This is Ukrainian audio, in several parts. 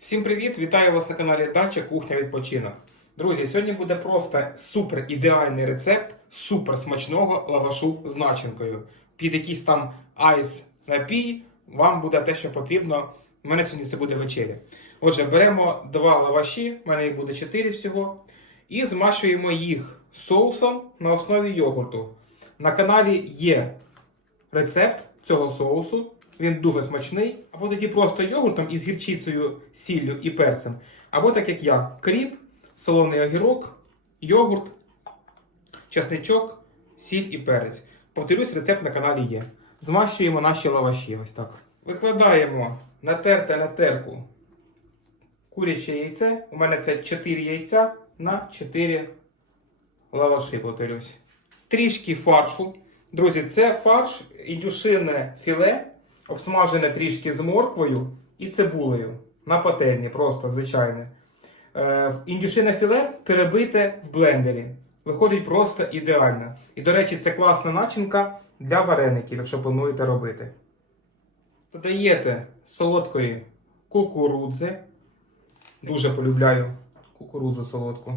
Всім привіт! Вітаю вас на каналі Дача Кухня Відпочинок. Друзі, сьогодні буде просто супер ідеальний рецепт супер смачного лавашу з начинкою. Під якийсь там айс напій вам буде те, що потрібно. У мене сьогодні це буде вечеря. Отже, беремо два лаваші, в мене їх буде 4 всього, і змашуємо їх соусом на основі йогурту. На каналі є рецепт цього соусу. Він дуже смачний. Або тоді просто йогуртом із гірчицею, сіллю і перцем. Або так як я: кріп, солоний огірок, йогурт, чесничок, сіль і перець. Повторюсь, рецепт на каналі є. Змащуємо наші лаваші. Ось так. Викладаємо натерте на терку куряче яйце. У мене це 4 яйця на 4 лаваші, повторюсь. Трішки фаршу. Друзі, це фарш індюшине філе, обсмажене трішки з морквою і цибулею на пательні, просто звичайне. Е, індюшине філе перебите в блендері. Виходить просто ідеально. І, до речі, це класна начинка для вареників, якщо плануєте робити. Додаєте солодкої кукурудзи. Дуже полюбляю кукурудзу солодку.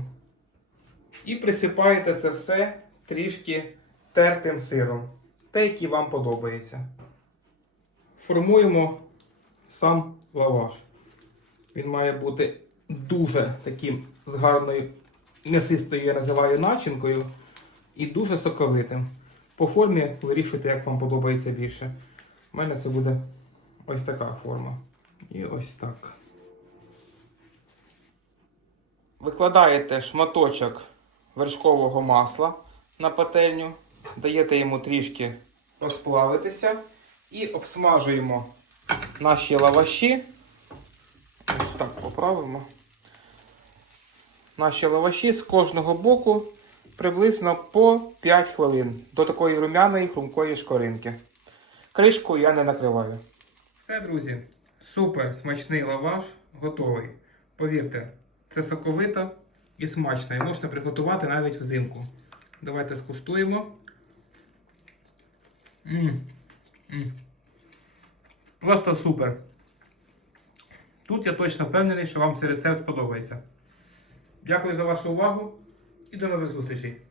І присипаєте це все трішки тертим сиром, те, який вам подобається. Формуємо сам лаваш. Він має бути дуже таким з гарною м'ясистою, я називаю начинкою, і дуже соковитим. По формі вирішуйте, як вам подобається більше. У мене це буде ось така форма. І ось так. Викладаєте шматочок вершкового масла на пательню, даєте йому трішки розплавитися і обсмажуємо наші лаваші. Ось так поправимо. Наші лаваші з кожного боку приблизно по 5 хвилин до такої румяної хрумкої шкоринки. Кришку я не накриваю. Все, друзі, супер смачний лаваш готовий. Повірте, це соковито і смачно. І можна приготувати навіть взимку. Давайте скуштуємо. М -м. Просто супер. Тут я точно впевнений, що вам цей рецепт сподобається. Дякую за вашу увагу і до нових зустрічей.